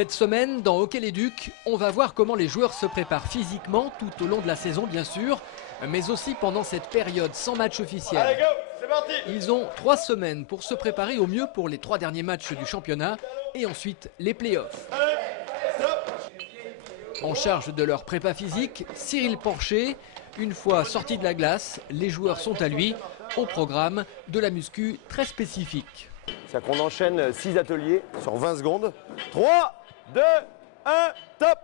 Cette semaine, dans Hockey les Ducs, on va voir comment les joueurs se préparent physiquement tout au long de la saison, bien sûr, mais aussi pendant cette période sans match officiel. Allez, go, c'est parti. Ils ont 3 semaines pour se préparer au mieux pour les 3 derniers matchs du championnat et ensuite les playoffs. En charge de leur prépa physique, Cyril Porcher. Une fois sorti de la glace, les joueurs sont à lui, au programme de la muscu très spécifique. C'est-à-dire qu'on enchaîne 6 ateliers sur 20 secondes. 3, 2, 1, top.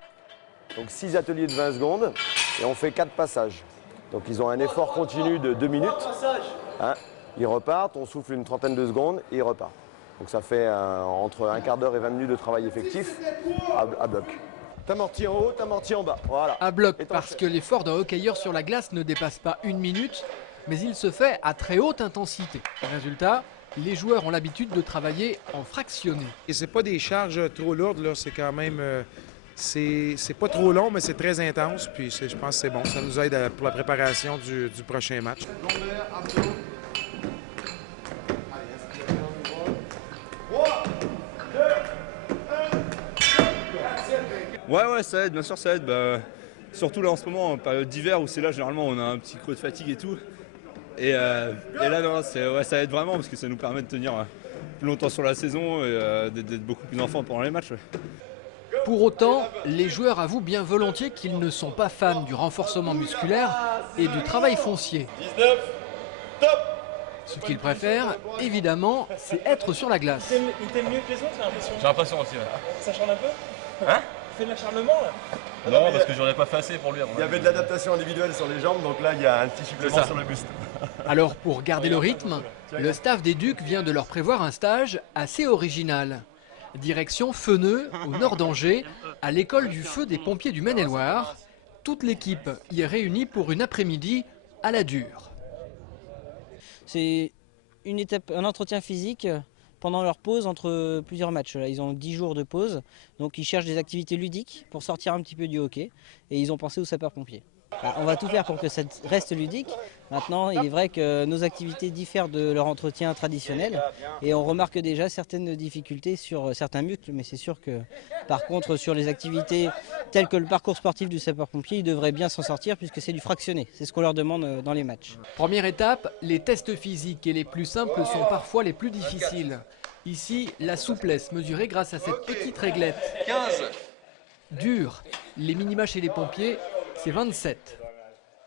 Donc 6 ateliers de 20 secondes et on fait 4 passages. Donc ils ont un effort continu de 2 minutes. Hein, ils repartent, on souffle une trentaine de secondes et ils repartent. Donc ça fait entre un quart d'heure et 20 minutes de travail effectif à bloc. T'amortis en haut, t'amortis en bas. Voilà. À bloc parce que l'effort d'un hockeyeur sur la glace ne dépasse pas 1 minute, mais il se fait à très haute intensité. Résultat, les joueurs ont l'habitude de travailler en fractionné. Et c'est pas des charges trop lourdes, là, c'est quand même... c'est pas trop long, mais c'est très intense, puis je pense que c'est bon. Ça nous aide pour la préparation du prochain match. Ouais, ça aide, bien sûr, ça aide. Surtout là en ce moment, en période d'hiver, où c'est là généralement on a un petit creux de fatigue et tout. Et là, non, ça aide vraiment parce que ça nous permet de tenir plus longtemps sur la saison et d'être beaucoup plus en forme pendant les matchs. Ouais. Pour autant, les joueurs avouent bien volontiers qu'ils ne sont pas fans du renforcement musculaire et du travail foncier. 19, top. Ce qu'ils préfèrent, évidemment, c'est être sur la glace. Il t'aime mieux que les autres, j'ai l'impression. J'ai l'impression aussi. Ouais. Ça charne un peu? Hein? Tu fais de l'acharnement là? Non, parce que j'en ai pas fait assez pour lui. Il y avait de l'adaptation individuelle sur les jambes, donc là il y a un petit supplément sur le buste. Alors pour garder le rythme, le staff des Ducs vient de leur prévoir un stage assez original. Direction Feneux, au nord d'Angers, à l'école du feu des pompiers du Maine-et-Loire. Toute l'équipe y est réunie pour une après-midi à la dure. C'est une étape, un entretien physique pendant leur pause entre plusieurs matchs. Là, ils ont 10 jours de pause, donc ils cherchent des activités ludiques pour sortir un petit peu du hockey. Et ils ont pensé aux sapeurs-pompiers. On va tout faire pour que ça reste ludique. Maintenant, il est vrai que nos activités diffèrent de leur entretien traditionnel. Et on remarque déjà certaines difficultés sur certains muscles. Mais c'est sûr que, par contre, sur les activités telles que le parcours sportif du sapeur-pompier, ils devraient bien s'en sortir puisque c'est du fractionné. C'est ce qu'on leur demande dans les matchs. Première étape, les tests physiques et les plus simples sont parfois les plus difficiles. Ici, la souplesse mesurée grâce à cette petite réglette. 15. Dur, les minima chez les pompiers, c'est 27.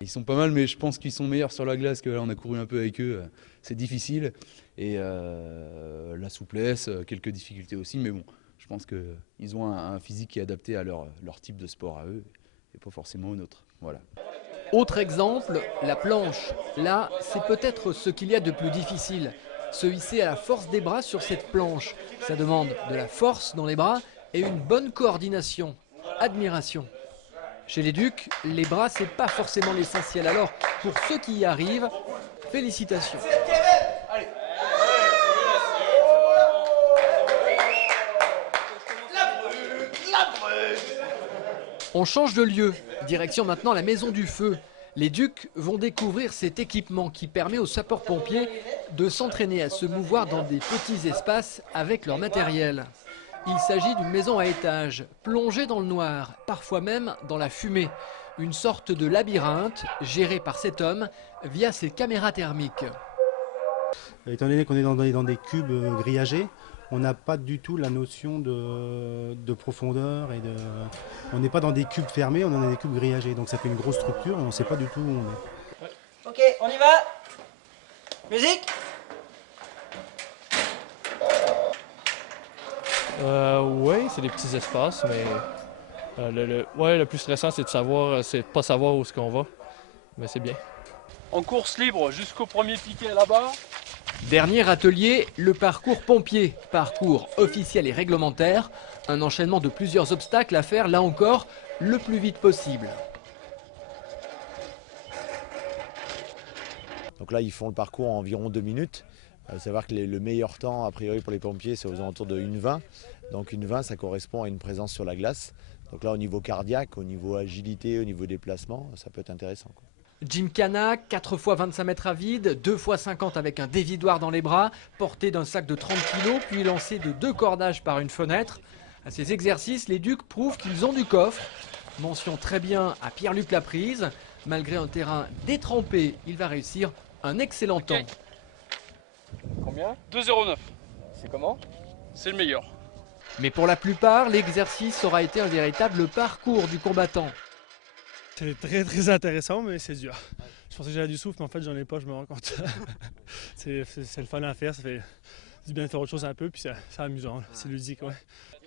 Ils sont pas mal, mais je pense qu'ils sont meilleurs sur la glace, que là on a couru un peu avec eux. C'est difficile. Et la souplesse, quelques difficultés aussi, mais bon, je pense qu'ils ont un physique qui est adapté à leur type de sport à eux, et pas forcément au nôtre. Voilà. Autre exemple, la planche. Là, c'est peut-être ce qu'il y a de plus difficile. Se hisser à la force des bras sur cette planche. Ça demande de la force dans les bras et une bonne coordination. Admiration. Chez les Ducs, les bras, c'est pas forcément l'essentiel. Alors, pour ceux qui y arrivent, félicitations. On change de lieu. Direction maintenant la Maison du Feu. Les Ducs vont découvrir cet équipement qui permet aux sapeurs-pompiers de s'entraîner à se mouvoir dans des petits espaces avec leur matériel. Il s'agit d'une maison à étages, plongée dans le noir, parfois même dans la fumée. Une sorte de labyrinthe géré par cet homme via ses caméras thermiques. Étant donné qu'on est dans des cubes grillagés, on n'a pas du tout la notion de profondeur. On n'est pas dans des cubes fermés, on est dans des cubes grillagés. Donc ça fait une grosse structure et on ne sait pas du tout où on est. Ouais. Ok, on y va. Musique. Oui, c'est des petits espaces, mais le plus stressant, c'est de pas savoir où est-ce qu'on va. Mais c'est bien. En course libre jusqu'au premier piquet là-bas. Dernier atelier, le parcours pompier. Parcours officiel et réglementaire. Un enchaînement de plusieurs obstacles à faire, là encore, le plus vite possible. Donc là, ils font le parcours en environ 2 minutes. Savoir que le meilleur temps, a priori, pour les pompiers, c'est aux alentours de 1,20. Donc 1,20, ça correspond à une présence sur la glace. Donc là, au niveau cardiaque, au niveau agilité, au niveau déplacement, ça peut être intéressant, quoi. Gymkhana, 4 fois 25 mètres à vide, 2 fois 50 avec un dévidoir dans les bras, porté d'un sac de 30 kg, puis lancé de 2 cordages par une fenêtre. À ces exercices, les Ducs prouvent qu'ils ont du coffre. Mention très bien à Pierre-Luc Laprise. Malgré un terrain détrempé, il va réussir un excellent temps. Combien 2,09. C'est comment? C'est le meilleur. Mais pour la plupart, l'exercice aura été un véritable parcours du combattant. C'est très très intéressant, mais c'est dur. Je pensais que j'avais du souffle, mais en fait j'en ai pas, je me rends compte. c'est le fun à faire, ça fait du bien de faire autre chose un peu, puis c'est amusant, c'est ludique. Ouais.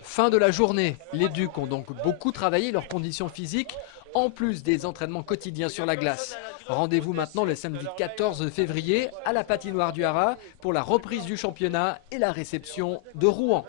Fin de la journée, les Ducs ont donc beaucoup travaillé leurs conditions physiques, en plus des entraînements quotidiens sur la glace. Rendez-vous maintenant le samedi 14 février à la patinoire du Haras pour la reprise du championnat et la réception de Rouen.